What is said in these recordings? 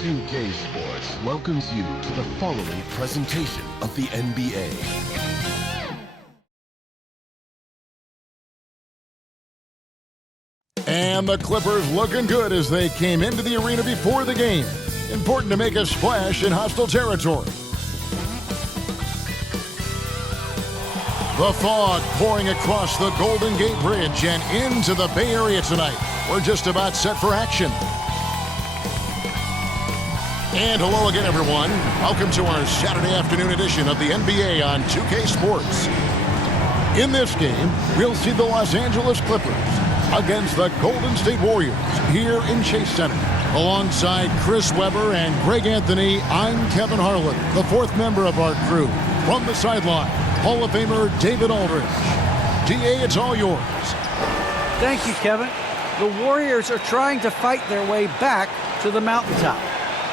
2K Sports welcomes you to the following presentation of the NBA. And the Clippers looking good as they came into the arena before the game. Important to make a splash in hostile territory. The fog pouring across the Golden Gate Bridge and into the Bay Area tonight. We're just about set for action. And hello again, everyone. Welcome to our Saturday afternoon edition of the NBA on 2K Sports. In this game, we'll see the Los Angeles Clippers against the Golden State Warriors here in Chase Center. Alongside Chris Webber and Greg Anthony, I'm Kevin Harlan, the fourth member of our crew. From the sideline, Hall of Famer David Aldridge. DA, it's all yours. Thank you, Kevin. The Warriors are trying to fight their way back to the mountaintop.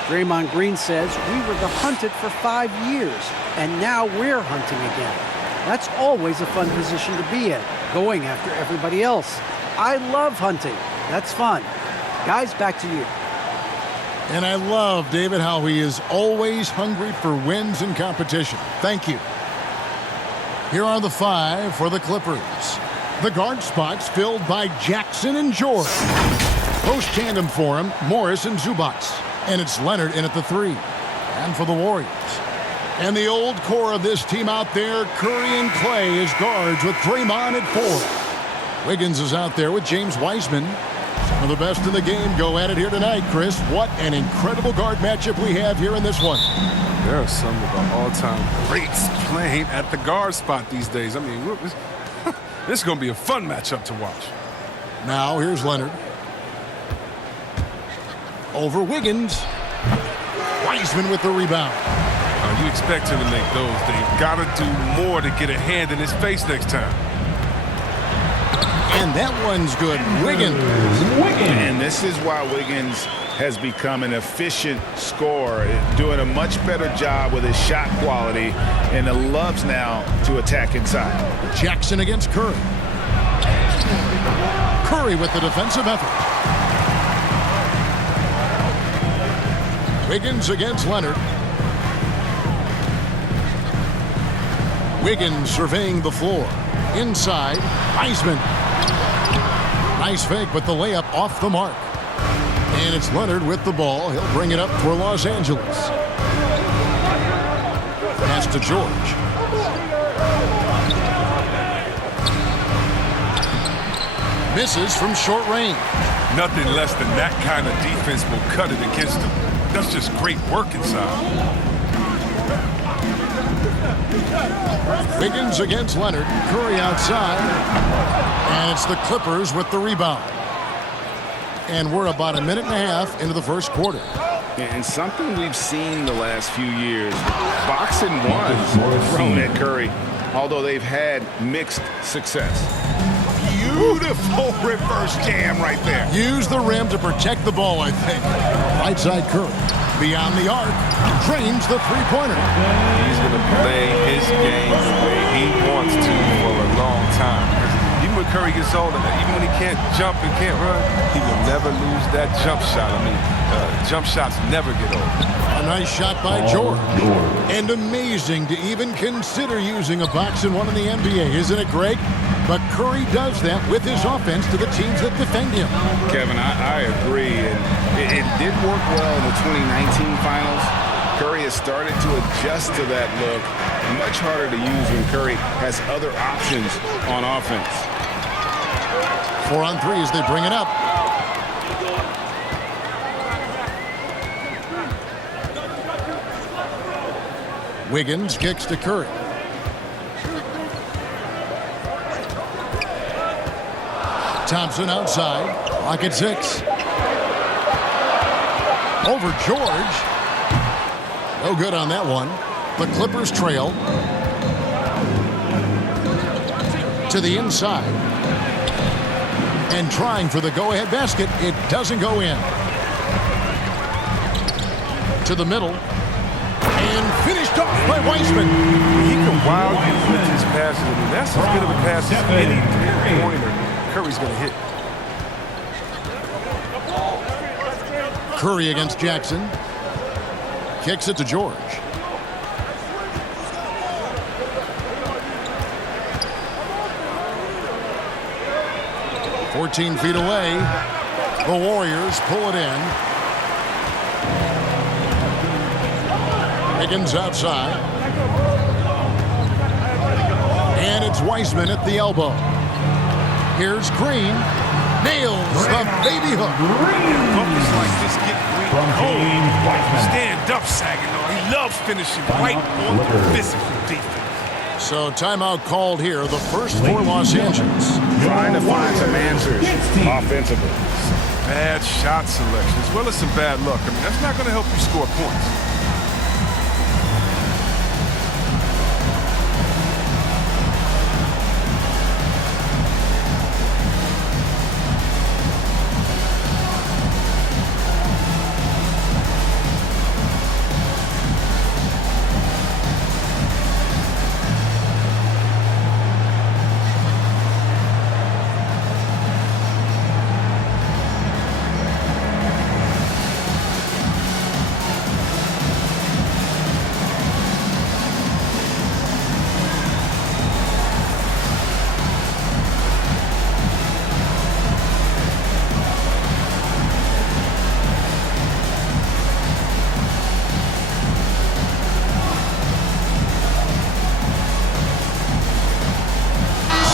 Draymond Green says we were the hunted for 5 years, and now we're hunting again. That's always a fun position to be in, going after everybody else. I love hunting. That's fun. Guys, back to you. And I love, David, how he is always hungry for wins and competition. Thank you. Here are the five for the Clippers. The guard spots filled by Jackson and George. Post tandem for him, Morris and Zubac. And it's Leonard in at the three. And for the Warriors. And the old core of this team out there, Curry and Clay as guards with Draymond at four. Wiggins is out there with James Wiseman. Some of the best in the game go at it here tonight, Chris. What an incredible guard matchup we have here in this one. There are some of the all-time greats playing at the guard spot these days. I mean, this is going to be a fun matchup to watch. Now here's Leonard. Over Wiggins. Wiseman with the rebound. You expect him to make those. They've got to do more to get a hand in his face next time. And that one's good. Wiggins. And this is why Wiggins has become an efficient scorer, doing a much better job with his shot quality, and loves now to attack inside. Jackson against Curry. Curry with the defensive effort. Wiggins against Leonard. Wiggins surveying the floor. Inside, Wiseman. Nice fake, but the layup off the mark. And it's Leonard with the ball. He'll bring it up for Los Angeles. Pass to George. Misses from short range. Nothing less than that kind of defense will cut it against him. That's just great work inside. Wiggins against Leonard. Curry outside. And it's the Clippers with the rebound. And we're about a minute and a half into the first quarter. And something we've seen the last few years, boxing ones thrown at Curry, although they've had mixed success. Beautiful reverse jam right there. Use the rim to protect the ball, I think. Right side Curry. Beyond the arc. Drains the three-pointer. He's going to play his game the way he wants to for a long time. Even when Curry gets older, even when he can't jump and can't run, he will never lose that jump shot. I mean, jump shots never get old. A nice shot by George. And amazing to even consider using a box and one in the NBA, isn't it, Greg? But Curry does that with his offense to the teams that defend him. Kevin, I agree. And it did work well in the 2019 finals. Curry has started to adjust to that look. Much harder to use when Curry has other options on offense. 4 on 3 as they bring it up. Wiggins kicks to Curry. Thompson outside. Clock at 6. Over George. No good on that one. The Clippers trail. To the inside. And trying for the go-ahead basket. It doesn't go in. To the middle. And finished off by Wiseman. He can wow you with his passes. I mean, that's as good of a pass as any three-pointer Curry's going to hit. Curry against Jackson. kicks it to George. "14 feet away. The Warriors pull it in. Higgins outside. And it's Wiseman at the elbow. Here's Green. Nails the baby hook. Focus like this, get Green cold. Stand up, Saginaw. He loves finishing right on the physical defense. So timeout called here, the first for Los Angeles. Trying to find some answers offensively. Bad shot selection as well as some bad luck. I mean, that's not going to help you score points.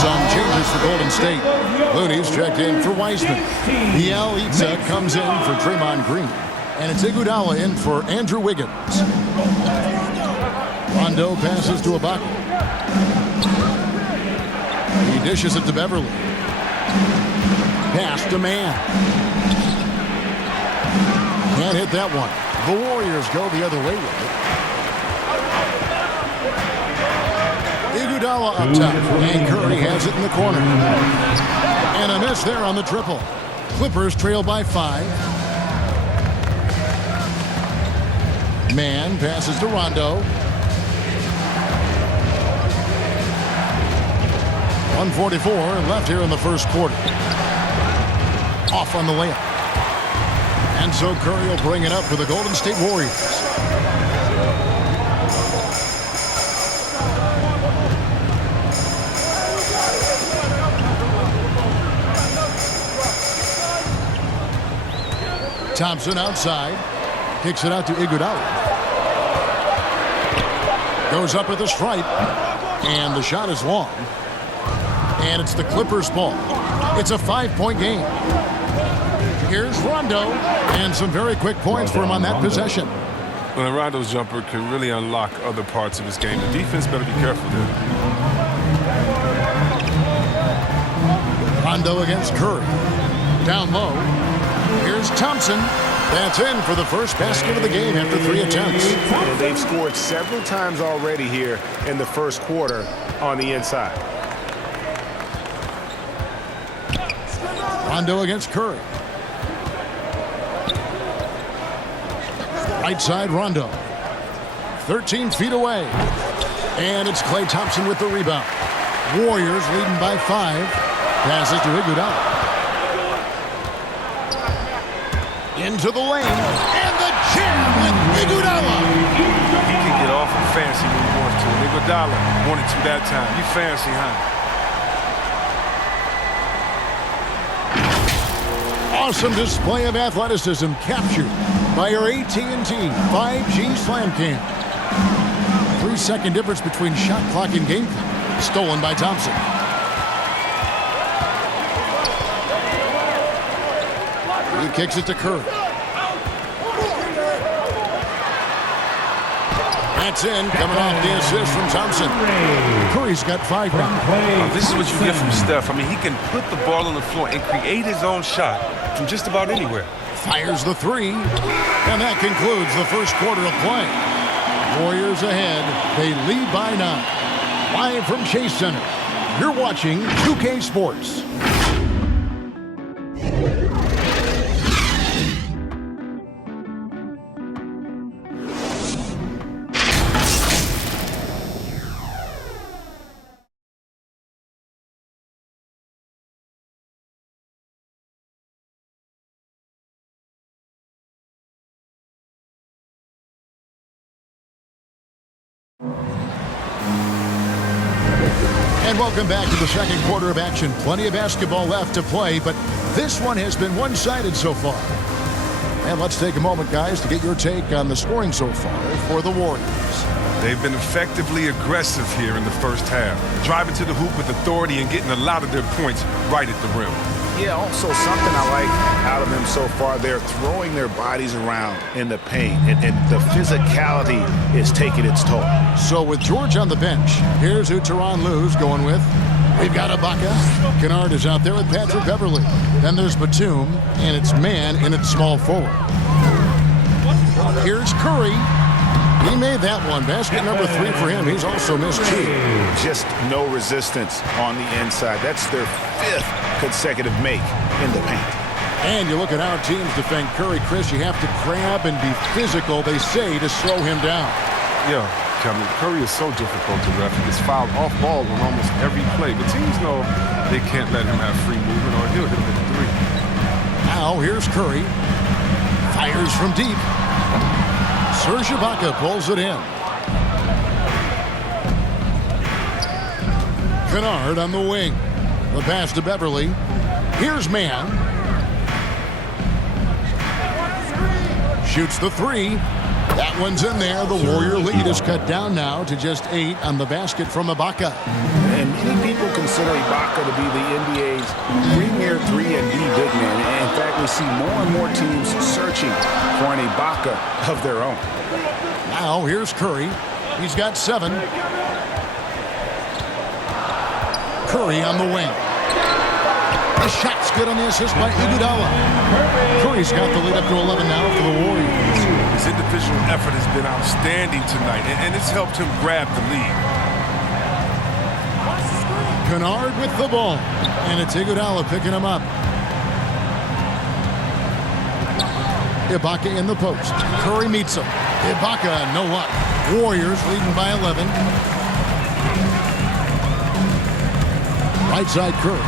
Some changes for Golden State. Looney's checked in for Wiseman. Bielitsa comes in for Draymond Green. And it's Iguodala in for Andrew Wiggins. Rondo passes to Ibaka. He dishes it to Beverly. Pass to Mann. Can't hit that one. The Warriors go the other way with it. Iguodala up top, and Curry has it in the corner. And a miss there on the triple. Clippers trail by 5. Mann passes to Rondo. 1:44 left here in the first quarter. Off on the layup. And so Curry will bring it up for the Golden State Warriors. Thompson outside. Kicks it out to Iguodala. Goes up with a stripe. And the shot is long. And it's the Clippers' ball. It's a 5-point game. Here's Rondo. And some very quick points for him on that possession. Well, Rondo's jumper can really unlock other parts of his game. The defense better be careful there. Rondo against Curry. Down low. Here's Thompson. That's in for the first basket of the game after 3 attempts. And they've scored several times already here in the first quarter on the inside. Rondo against Curry. Right side, Rondo. 13 feet away. And it's Klay Thompson with the rebound. Warriors leading by 5. Passes to Iguodala. Into the lane. And the jam with Iguodala. He can get off and fancy when he wants to. And Iguodala wanted to that time. You fancy, huh? Awesome display of athleticism captured by your AT&T 5G Slam Cam. 3-second difference between shot clock and game clock. Stolen by Thompson. He kicks it to Curry. That's in, coming off the assist from Thompson. Curry's got 5 now. This is what you get from Steph. I mean, he can put the ball on the floor and create his own shot from just about anywhere. Fires the 3. And that concludes the first quarter of play. Warriors ahead. They lead by 9. Live from Chase Center. You're watching 2K Sports. And welcome back to the second quarter of action. Plenty of basketball left to play, but this one has been one-sided so far. And let's take a moment, guys, to get your take on the scoring so far for the Warriors. They've been effectively aggressive here in the first half, driving to the hoop with authority and getting a lot of their points right at the rim. Yeah, also something I like out of them so far, they're throwing their bodies around in the paint, and the physicality is taking its toll. So with George on the bench, here's who Tyronn Lue's going with. We've got Ibaka. Kennard is out there with Patrick Beverley. Then there's Batum, and it's man in its small forward. Here's Curry. He made that one. Basket number 3 for him. He's also missed 2. Just no resistance on the inside. That's their 5th consecutive make in the paint. And you look at how teams defend Curry, Chris. You have to grab and be physical, they say, to slow him down. Yeah, Kevin, Curry is so difficult to ref. He gets fouled off ball on almost every play. But teams know they can't let him have free movement or he'll hit him at 3. Now here's Curry. Fires from deep. Serge Ibaka pulls it in. Kennard on the wing. The pass to Beverley. Here's Mann. Shoots the 3. That one's in there. The Warrior lead is cut down now to just 8 on the basket from Ibaka. And many people consider Ibaka to be the NBA's premier 3-and-D big man. In fact, we see more and more teams searching for an Ibaka of their own. Now here's Curry. He's got 7. Curry on the wing. The shot's good on the assist by Iguodala. Curry's got the lead up to 11 now for the Warriors. His individual effort has been outstanding tonight, and it's helped him grab the lead. Kennard with the ball, and it's Iguodala picking him up. Ibaka in the post. Curry meets him. Ibaka, no luck. Warriors leading by 11. Right side Curry.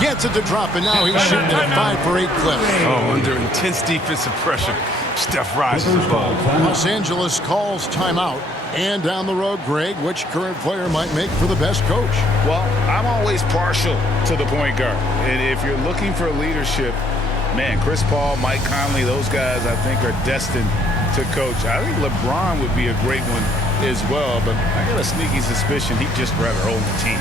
Gets it to drop, and now he's shooting at a 5 for 8 clip. Oh, under intense defensive pressure, Steph rises above. Los Angeles calls timeout. And down the road, Greg, which current player might make for the best coach? Well, I'm always partial to the point guard. And if you're looking for leadership, man, Chris Paul, Mike Conley, those guys I think are destined to coach. I think LeBron would be a great one as well, but I got a sneaky suspicion he'd just rather hold the team.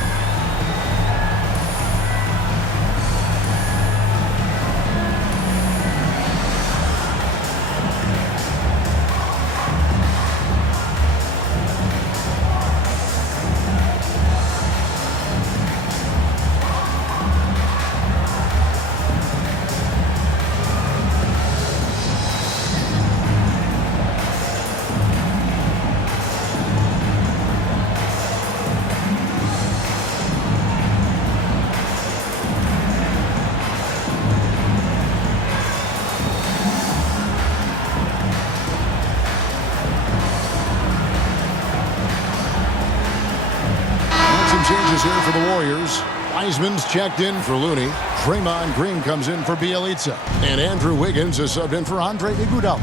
Changes here for the Warriors. Wiseman's checked in for Looney. Draymond Green comes in for Bjelica. And Andrew Wiggins is subbed in for Andre Iguodala.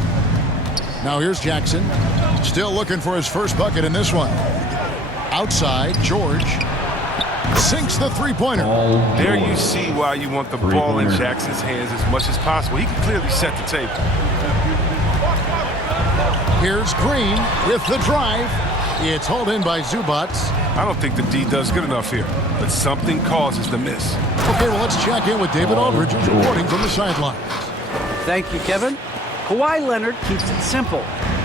Now here's Jackson. Still looking for his first bucket in this one. Outside, George sinks the three-pointer. There you see why you want the ball in Jackson's hands as much as possible. He can clearly set the table. Here's Green with the drive. It's hauled in by Zubac. I don't think the D does good enough here, but something causes the miss. Okay, well, let's check in with David Aldridge, who's reporting from the sideline. Thank you, Kevin. Kawhi Leonard keeps it simple.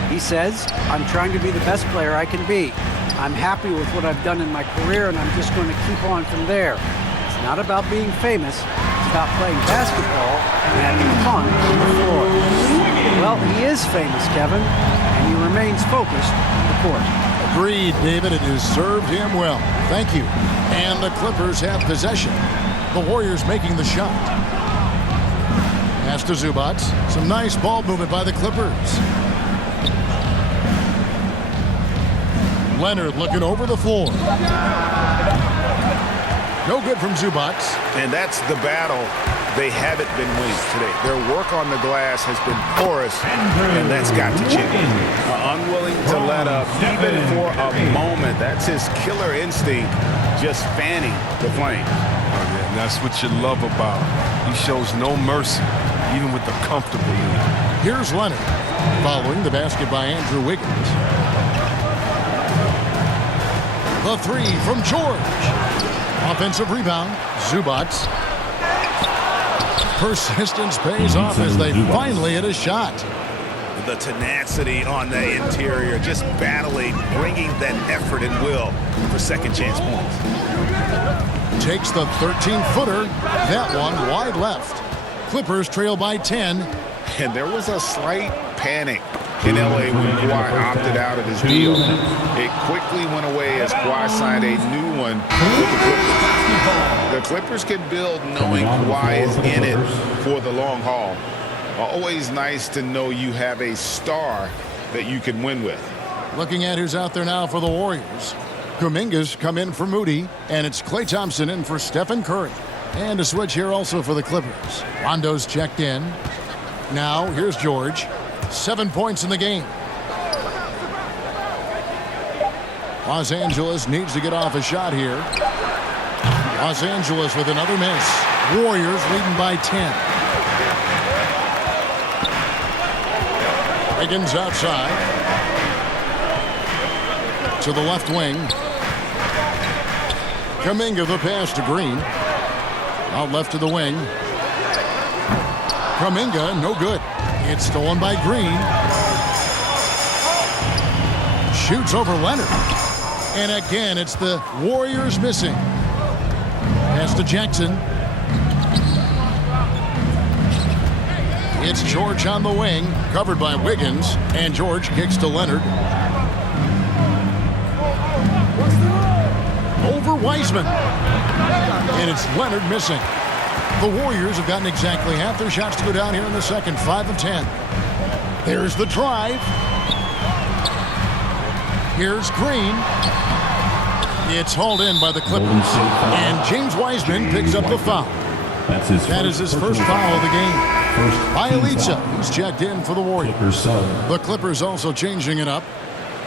He says, I'm trying to be the best player I can be. I'm happy with what I've done in my career, and I'm just going to keep on from there. It's not about being famous. It's about playing basketball and having fun on the floor. Well, he is famous, Kevin, and he remains focused on the court. Agreed, David. It has served him well. Thank you. And the Clippers have possession. The Warriors making the shot. Pass to Zubac. Some nice ball movement by the Clippers. Leonard looking over the floor. No good from Zubac. And that's the battle they haven't been winning today. Their work on the glass has been porous, and that's got to change. Unwilling to let up, even for a moment. That's his killer instinct, just fanning the flames. And that's what you love about him. He shows no mercy, even with the comfortable lead. Here's Leonard, following the basket by Andrew Wiggins. The three from George. Offensive rebound, Zubac. Persistence pays off as they finally hit a shot. The tenacity on the interior, just battling, bringing that effort and will for second chance points. Takes the 13-footer. That one wide left. Clippers trail by 10. And there was a slight panic in L.A. when Kawhi opted out of his deal. It quickly went away as Kawhi signed a new one with the Clippers. The Clippers can build knowing Kawhi is in it for the long haul. Always nice to know you have a star that you can win with. Looking at who's out there now for the Warriors. Kuminga's come in for Moody, and it's Klay Thompson in for Stephen Curry. And a switch here also for the Clippers. Rondo's checked in. Now, here's George. 7 points in the game. Los Angeles needs to get off a shot here. Los Angeles with another miss. Warriors leading by 10. Wiggins outside. To the left wing. Kuminga the pass to Green. Out left to the wing. Kuminga, no good. It's stolen by Green. Shoots over Leonard. And again, it's the Warriors missing. Pass to Jackson. It's George on the wing, covered by Wiggins. And George kicks to Leonard. Over Wiseman. And it's Leonard missing. The Warriors have gotten exactly half their shots to go down here in the second, 5 of 10. There's the drive. Here's Green. It's hauled in by the Clippers. And James Wiseman picks up the foul. That is his first foul of the game. Bielitsa, who's checked in for the Warriors. The Clippers also changing it up.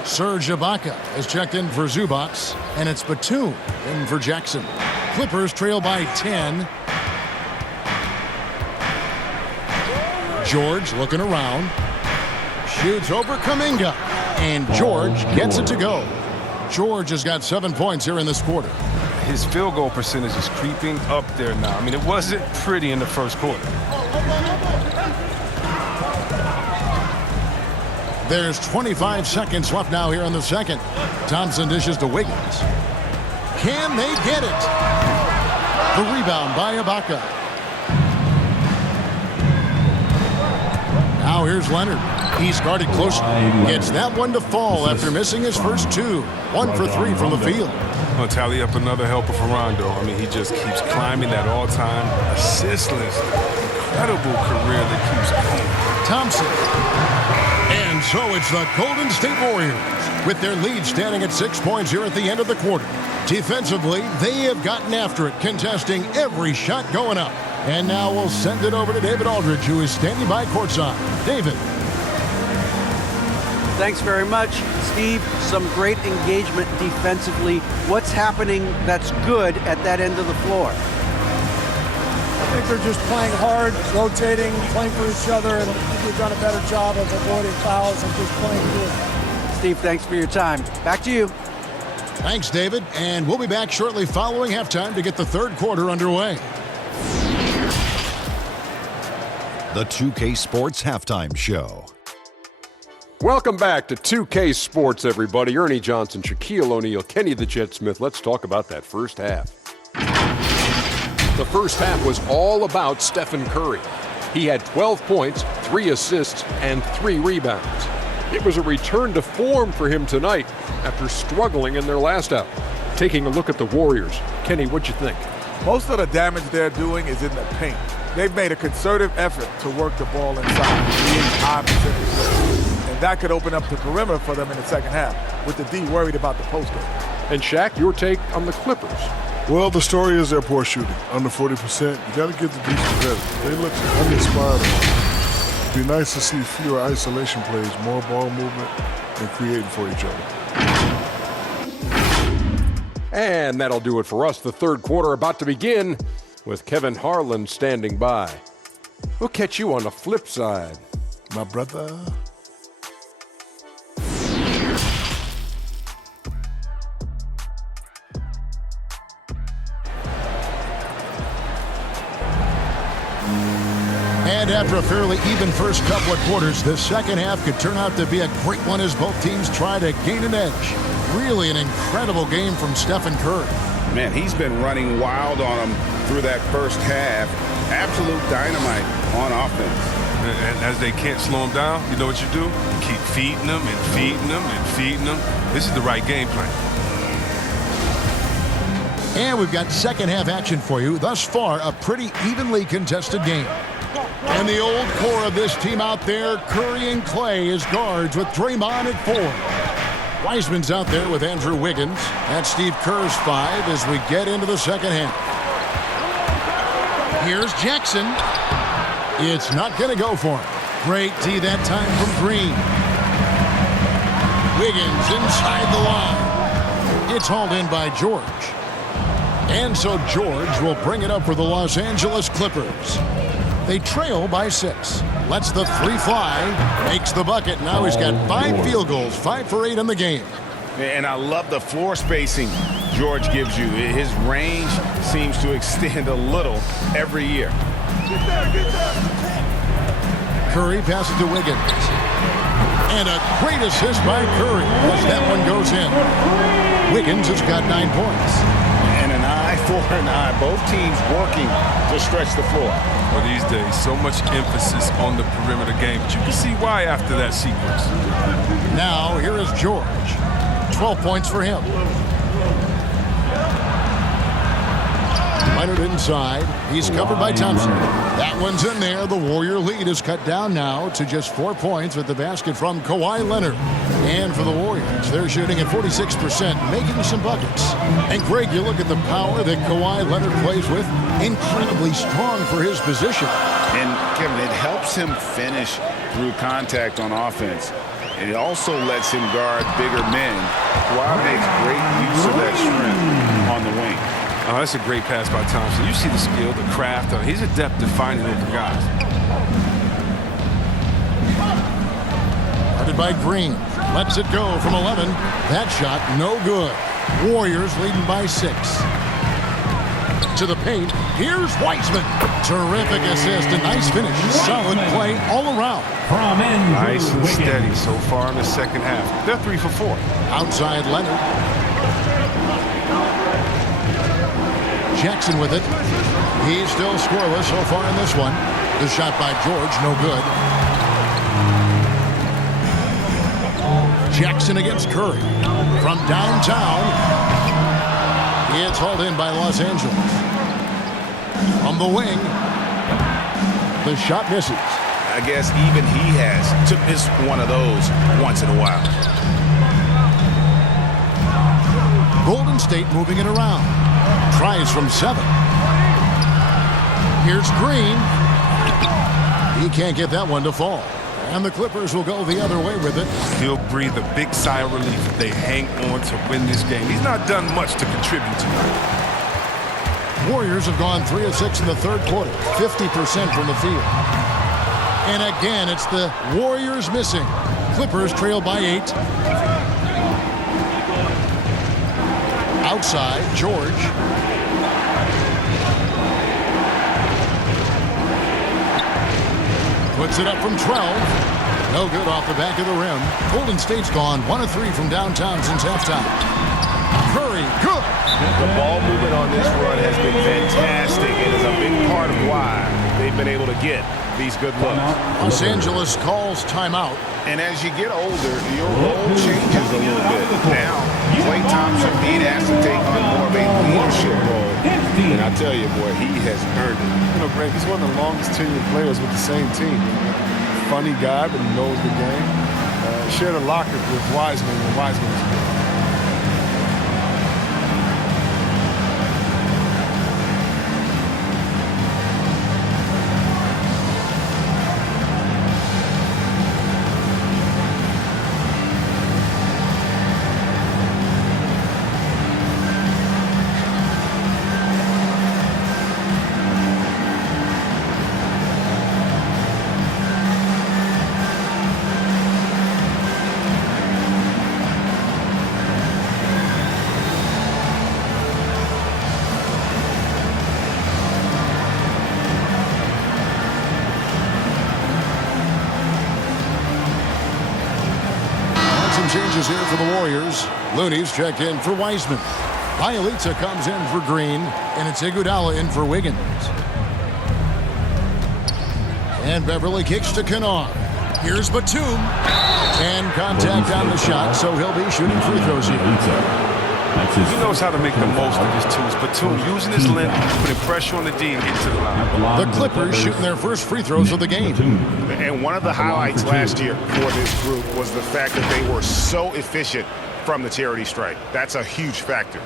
Serge Ibaka is checked in for Zubac. And it's Batum in for Jackson. Clippers trail by 10. George looking around. Shoots over Kuminga. And George gets it to go. George has got 7 points here in this quarter. His field goal percentage is creeping up there now. I mean, it wasn't pretty in the first quarter. There's 25 seconds left now here in the second. Thompson dishes to Wiggins. Can they get it? The rebound by Ibaka. Now here's Leonard. He started close. Gets that one to fall after missing his first two. 1 for 3 from the field. Going to tally up another helper for Rondo. I mean, he just keeps climbing that all-time assist list. Incredible career that keeps going. Thompson. And so it's the Golden State Warriors with their lead standing at 6 points here at the end of the quarter. Defensively, they have gotten after it, contesting every shot going up. And now we'll send it over to David Aldridge, who is standing by courtside. David. Thanks very much, Steve. Some great engagement defensively. What's happening that's good at that end of the floor? I think they're just playing hard, rotating, playing for each other, and they've done a better job of avoiding fouls and just playing good. Steve, thanks for your time. Back to you. Thanks, David. And we'll be back shortly following halftime to get the third quarter underway. The 2K Sports Halftime Show. Welcome back to 2K Sports, everybody. Ernie Johnson, Shaquille O'Neal, Kenny the Jet Smith. Let's talk about that first half. The first half was all about Stephen Curry. He had 12 points, 3 assists, and 3 rebounds. It was a return to form for him tonight after struggling in their last out. Taking a look at the Warriors. Kenny, what'd you think? Most of the damage they're doing is in the paint. They've made a concerted effort to work the ball inside, being high percentage players. And that could open up the perimeter for them in the second half, with the D worried about the post game. And Shaq, your take on the Clippers? Well, the story is their poor shooting. Under 40%. You got to give the defense credit. They look uninspired. It'd be nice to see fewer isolation plays, more ball movement, and creating for each other. And that'll do it for us. The third quarter about to begin with Kevin Harlan standing by. We'll catch you on the flip side, my brother. And after a fairly even first couple of quarters, the second half could turn out to be a great one as both teams try to gain an edge. Really an incredible game from Stephen Curry. Man, he's been running wild on them through that first half. Absolute dynamite on offense. And as they can't slow him down, you know what you do? Keep feeding them and feeding them and feeding them. This is the right game plan. And we've got second half action for you. Thus far, a pretty evenly contested game. And the old core of this team out there, Curry and Clay as guards with Draymond at 4. Wiseman's out there with Andrew Wiggins. That's Steve Kerr's 5 as we get into the second half. Here's Jackson. It's not going to go for him. Great D that time from Green. Wiggins inside the line. It's hauled in by George. And so George will bring it up for the Los Angeles Clippers. They trail by 6. Lets the 3 fly. Makes the bucket. Now he's got 5 field goals. 5 for 8 in the game. And I love the floor spacing George gives you. His range seems to extend a little every year. Curry passes to Wiggins. And a great assist by Curry as that one goes in. Wiggins has got 9 points. And an eye for an eye. Both teams working to stretch the floor. Well, these days, so much emphasis on the perimeter game, but you can see why after that sequence. Now, here is George. 12 points for him. Leonard inside. He's covered by Thompson. That one's in there. The Warrior lead is cut down now to just 4 points with the basket from Kawhi Leonard. And for the Warriors, they're shooting at 46%, making some buckets. And Greg, you look at the power that Kawhi Leonard plays with. Incredibly strong for his position. And Kevin, it helps him finish through contact on offense. It also lets him guard bigger men. Kawhi makes great use of that strength on the wing. Oh, that's a great pass by Thompson. You see the skill, the craft. He's adept at finding open guys. Guarded by Green. Lets it go from 11. That shot, no good. Warriors leading by 6. To the paint. Here's Wiseman. Terrific assist. A nice finish. Solid play all around. Nice and steady so far in the second half. They're 3 for 4. Outside Leonard. Jackson with it. He's still scoreless so far in this one. The shot by George, no good. Jackson against Curry. From downtown. It's hauled in by Los Angeles. From the wing. The shot misses. I guess even he has to miss one of those once in a while. Golden State moving it around. Tries from 7. Here's Green. He can't get that one to fall. And the Clippers will go the other way with it. He'll breathe a big sigh of relief if they hang on to win this game. He's not done much to contribute tonight. Warriors have gone 3 of 6 in the third quarter. 50% from the field. And again, it's the Warriors missing. Clippers trail by 8. Outside, George. Puts it up from 12. No good off the back of the rim. Golden State's gone 1 of 3 from downtown since halftime. Curry, good. The ball movement on this run has been fantastic. It is a big part of why they've been able to get these good looks. Los Angeles calls timeout. And as you get older, your role changes a little bit. Now, Klay Thompson, he has to take on more of a leadership role. And I tell you, boy, he has earned it. You know, Greg, he's one of the longest tenured players with the same team. Funny guy, but he knows the game. Shared a locker with Wiseman when Wiseman was good. changes here for the Warriors. Looney's checked in for Wiseman. Bielitsa comes in for Green, and it's Iguodala in for Wiggins. And Beverly kicks to Kennard. Here's Batum. And contact on the shot, so he'll be shooting free throws here. He knows how to make the most of his tools. Batum using his length, putting pressure on the D and getting to the line. The Clippers shooting their first free throws of the game. And one of the highlights last year for this group was the fact that they were so efficient from the charity stripe. That's a huge factor.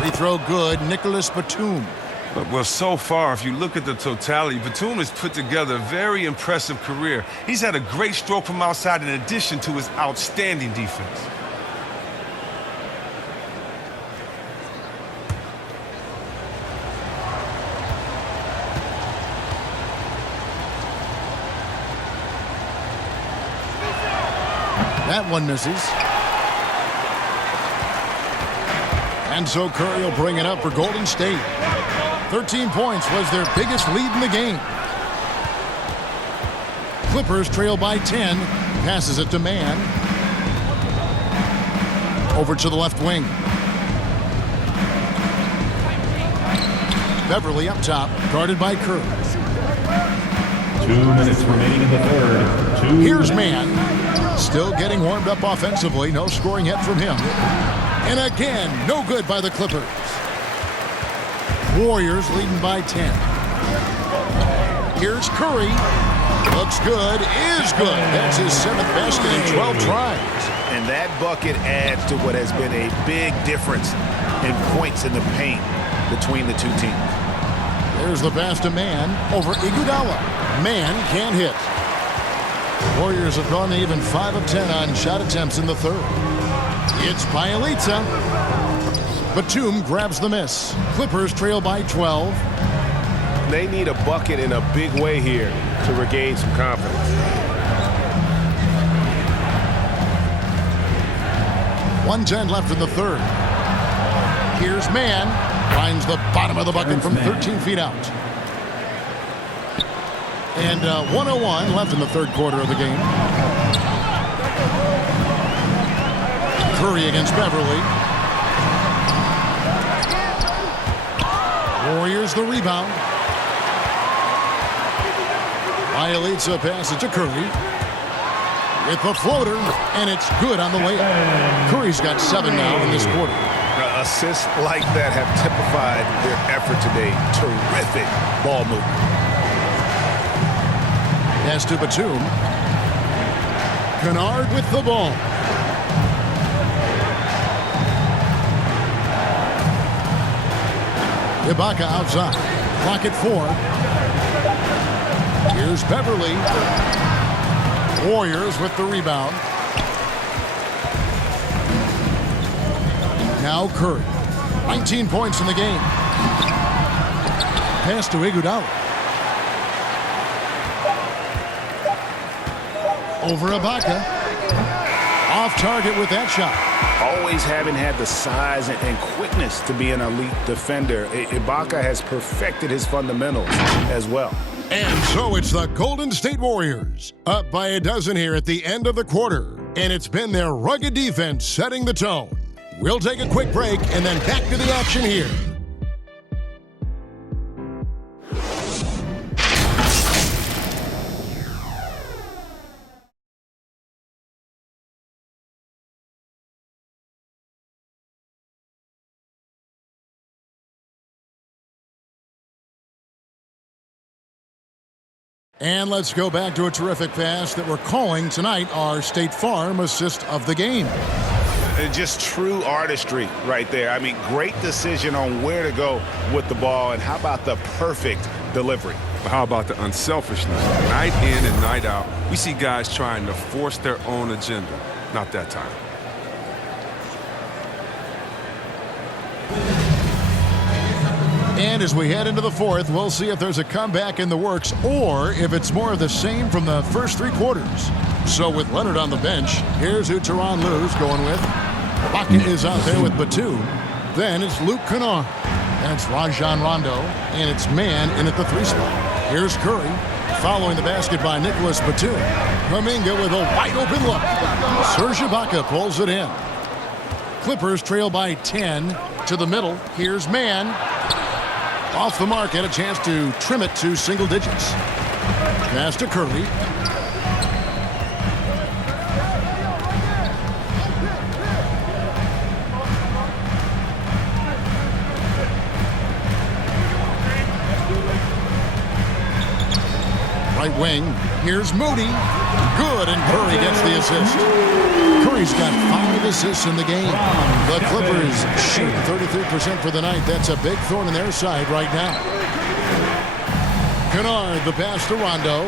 Free throw good, Nicholas Batum. Well, so far, if you look at the totality, Batum has put together a very impressive career. He's had a great stroke from outside in addition to his outstanding defense. That one misses. And so Curry will bring it up for Golden State. 13 points was their biggest lead in the game. Clippers trail by 10. Passes it to Mann. Over to the left wing. Beverly up top, guarded by Curry. 2 minutes remaining in the third. Here's Mann. Still getting warmed up offensively. No scoring yet from him. And again, no good by the Clippers. Warriors leading by 10. Here's Curry. Looks good, is good. That's his 7th basket in 12 tries. And that bucket adds to what has been a big difference in points in the paint between the two teams. There's the pass to Mann over Iguodala. Mann can't hit. Warriors have gone even 5 of 10 on shot attempts in the third. It's Bielitsa. Batum grabs the miss. Clippers trail by 12. They need a bucket in a big way here to regain some confidence. 1:10 left in the third. Here's Mann. Finds the bottom of the bucket from 13 feet out. And 1:01 left in the third quarter of the game. Curry against Beverly. Warriors the rebound. Bielitsa passes to Curry. With the floater, and it's good on the layup. Curry's got 7 now in this quarter. Assists like that have typified their effort today. Terrific ball movement. Pass to Batum. Kennard with the ball. Ibaka outside. Clock at 4. Here's Beverly. Warriors with the rebound. Now Curry. 19 points in the game. Pass to Iguodala. Over Ibaka. Off target with that shot. Always having had the size and quickness to be an elite defender, Ibaka has perfected his fundamentals as well. And so it's the Golden State Warriors, up by a dozen here at the end of the quarter. And it's been their rugged defense setting the tone. We'll take a quick break and then back to the action here. And let's go back to a terrific pass that we're calling tonight our State Farm assist of the game. Just true artistry right there. I mean, great decision on where to go with the ball, and how about the perfect delivery? How about the unselfishness? Night in and night out, we see guys trying to force their own agenda. Not that time. And as we head into the fourth, we'll see if there's a comeback in the works or if it's more of the same from the first 3 quarters. So with Leonard on the bench, here's who Tyronn Lue's going with. Baca is out there with Batum. Then it's Luke Kennard. And it's Rajon Rondo. And it's Mann in at the 3 spot. Here's Curry following the basket by Nicholas Batum. Kuminga with a wide open look. Serge Ibaka pulls it in. Clippers trail by 10 to the middle. Here's Mann. Off the mark, had a chance to trim it to single digits. Pass to Curry. Right wing, here's Moody. Good, and Curry gets the assist. Curry's got 5 assists in the game. The Clippers shoot 33% for the night. That's a big thorn in their side right now. Kennard, the pass to Rondo.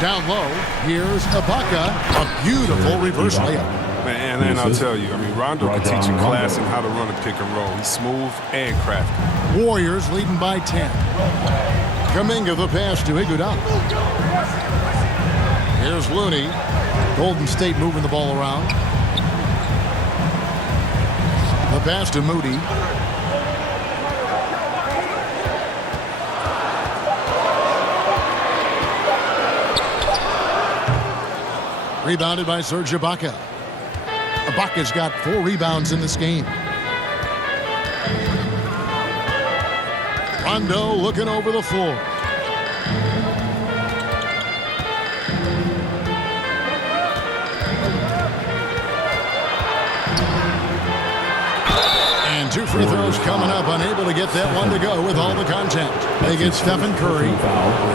Down low, here's Ibaka. A beautiful reverse layup. Man, and I'll tell you, I mean, Rondo can teach a class in how to run a pick and roll. He's smooth and crafty. Warriors leading by 10. Kuminga the pass to Iguodala. Here's Looney. Golden State moving the ball around. The pass to Moody. Rebounded by Serge Ibaka. Ibaka's got 4 rebounds in this game. Rondo looking over the floor. And 2 free throws coming up. Unable to get that one to go with all the contact. They get Stephen Curry.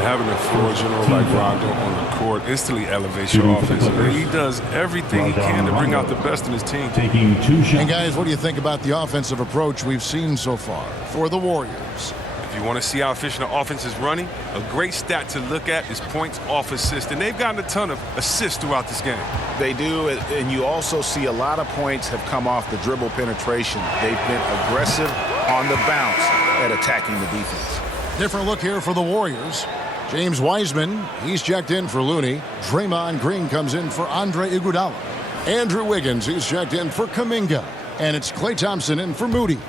Having a floor general like Rondo on the court instantly elevates your offense. He does everything he can to bring out the best in his team. And guys, what do you think about the offensive approach we've seen so far for the Warriors? If you want to see how efficient the offense is running, a great stat to look at is points off assist. And they've gotten a ton of assists throughout this game. They do, and you also see a lot of points have come off the dribble penetration. They've been aggressive on the bounce at attacking the defense. Different look here for the Warriors. James Wiseman, he's checked in for Looney. Draymond Green comes in for Andre Iguodala. Andrew Wiggins, he's checked in for Kuminga. And it's Klay Thompson in for Moody.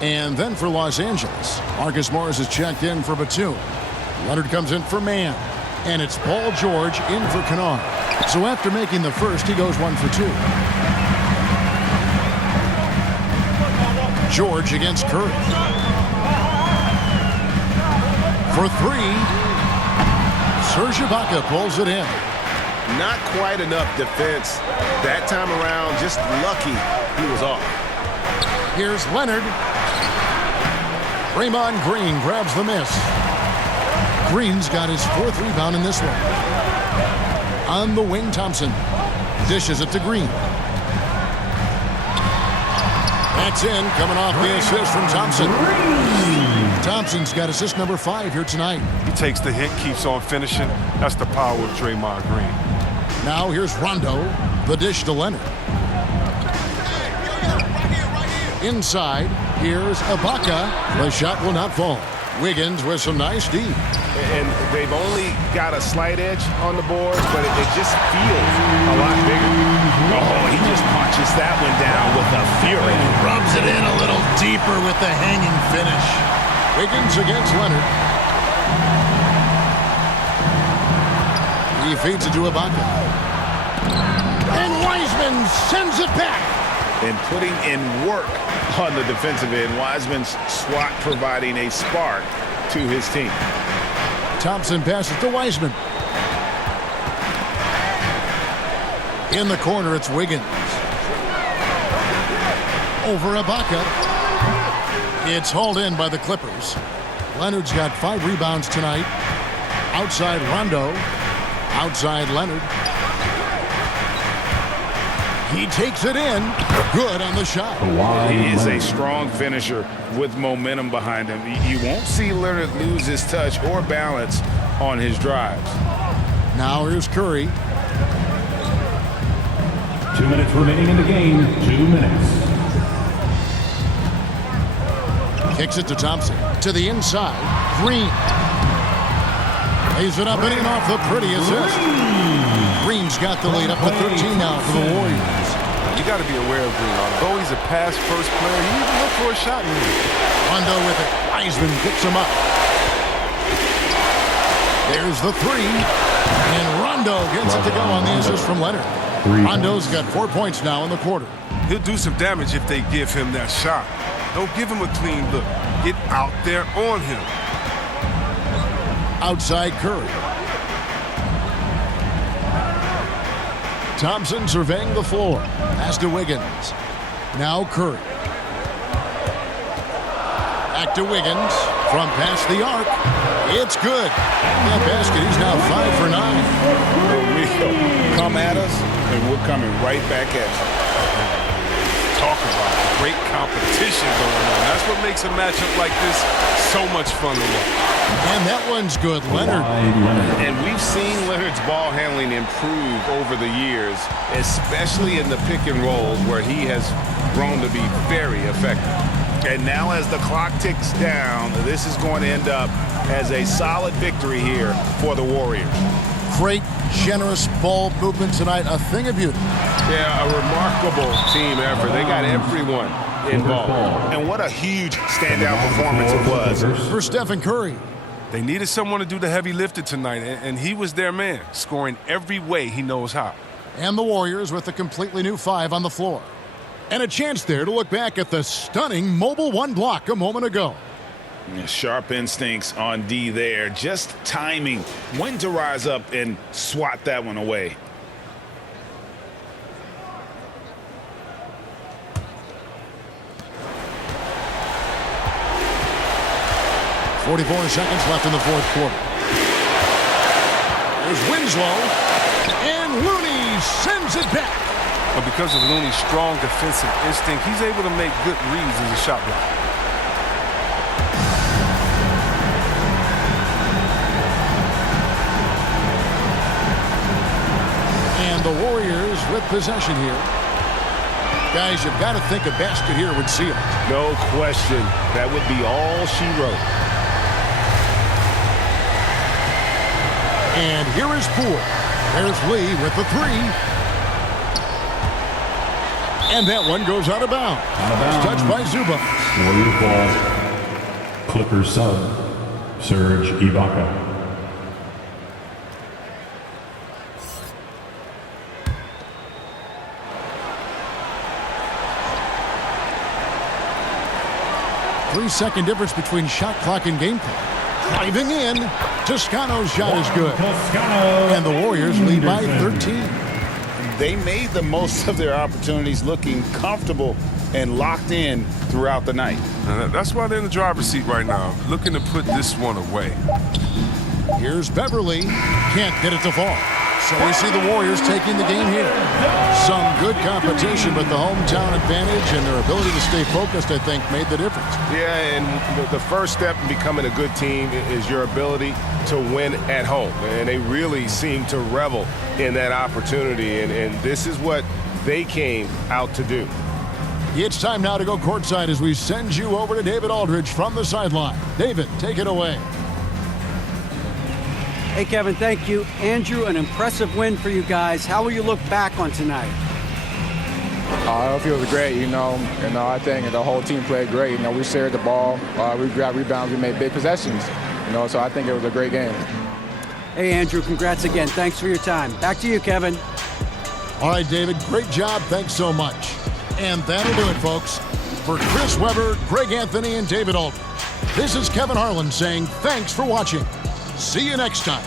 And then for Los Angeles, Marcus Morris is checked in for Batum. Leonard comes in for Mann. And it's Paul George in for Kennard. So after making the first, he goes 1 for 2. George against Curry. For 3, Serge Ibaka pulls it in. Not quite enough defense. That time around, just lucky he was off. Here's Leonard. Draymond Green grabs the miss. Green's got his 4th rebound in this one. On the wing, Thompson dishes it to Green. That's in, coming off the assist from Thompson. Thompson's got assist number 5 here tonight. He takes the hit, keeps on finishing. That's the power of Draymond Green. Now here's Rondo, the dish to Leonard. Inside, here's Ibaka. The shot will not fall. Wiggins with some nice D. And they've only got a slight edge on the boards, but it just feels a lot bigger. Oh, he just punches that one down with a fury. Rubs it in a little deeper with the hanging finish. Wiggins against Leonard. He feeds it to Ibaka. And Wiseman sends it back. And putting in work on the defensive end. Wiseman's swat providing a spark to his team. Thompson passes to Wiseman. In the corner, it's Wiggins. Over Ibaka. It's hauled in by the Clippers. Leonard's got 5 rebounds tonight. Outside Rondo. Outside Leonard. He takes it in. Good on the shot. He is a strong finisher with momentum behind him. You won't see Leonard lose his touch or balance on his drives. Now here's Curry. 2 minutes remaining in the game. 2 minutes. Kicks it to Thompson. To the inside. Green. Lays it up and in off the pretty assist. Green's got the lead up to 13 now for the Warriors. You got to be aware of Green. Although he's a pass-first player, he even look for a shot in here. Rondo with it. Wiseman picks him up. There's the three. And Rondo gets it to go on the assist from Leonard. Rondo's got 4 points now in the quarter. He'll do some damage if they give him that shot. Don't give him a clean look. Get out there on him. Outside Curry. Thompson surveying the floor. Pass to Wiggins. Now Curry. Back to Wiggins. From past the arc. It's good. That basket, he's now 5 for 9. We'll come at us, and we're coming right back at you. Talk about great competition going on. That's what makes a matchup like this so much fun to watch. And that one's good, Leonard. And we've seen Leonard's ball handling improve over the years, especially in the pick and rolls where he has grown to be very effective. And now as the clock ticks down, this is going to end up as a solid victory here for the Warriors. Great, generous ball movement tonight. A thing of beauty. Yeah, a remarkable team effort. They got everyone involved. And what a huge standout performance it was. For Stephen Curry. They needed someone to do the heavy lifting tonight, and he was their man, scoring every way he knows how. And the Warriors with a completely new 5 on the floor. And a chance there to look back at the stunning Mobile One block a moment ago. Sharp instincts on D there. Just timing when to rise up and swat that one away. .44 seconds left in the fourth quarter. There's Winslow. And Looney sends it back. But because of Looney's strong defensive instinct, he's able to make good reads as a shot blocker. And the Warriors with possession here. Guys, you've got to think a basket here would seal it. No question. That would be all she wrote. And here is Poole. There's Lee with the 3. And that one goes out of bounds. Touched by Zubac. Warriors ball. Clippers sub. Serge Ibaka. Three-second difference between shot clock and game clock. Driving in. Toscano's shot is good. And the Warriors lead by 13. They made the most of their opportunities, looking comfortable and locked in throughout the night. That's why they're in the driver's seat right now, looking to put this one away. Here's Beverly. Can't get it to fall. So we see the Warriors taking the game here. Some good competition, but the hometown advantage and their ability to stay focused, I think, made the difference. Yeah, and the first step in becoming a good team is your ability to win at home. And they really seem to revel in that opportunity, and this is what they came out to do. It's time now to go courtside as we send you over to David Aldridge from the sideline. David, take it away. Hey, Kevin, thank you. Andrew, an impressive win for you guys. How will you look back on tonight? It feels great, I think the whole team played great. We shared the ball, we grabbed rebounds, we made big possessions, so I think it was a great game. Hey, Andrew, congrats again. Thanks for your time. Back to you, Kevin. All right, David, great job. Thanks so much. And that'll do it, folks. For Chris Webber, Greg Anthony, and David Aldridge, this is Kevin Harlan saying thanks for watching. See you next time.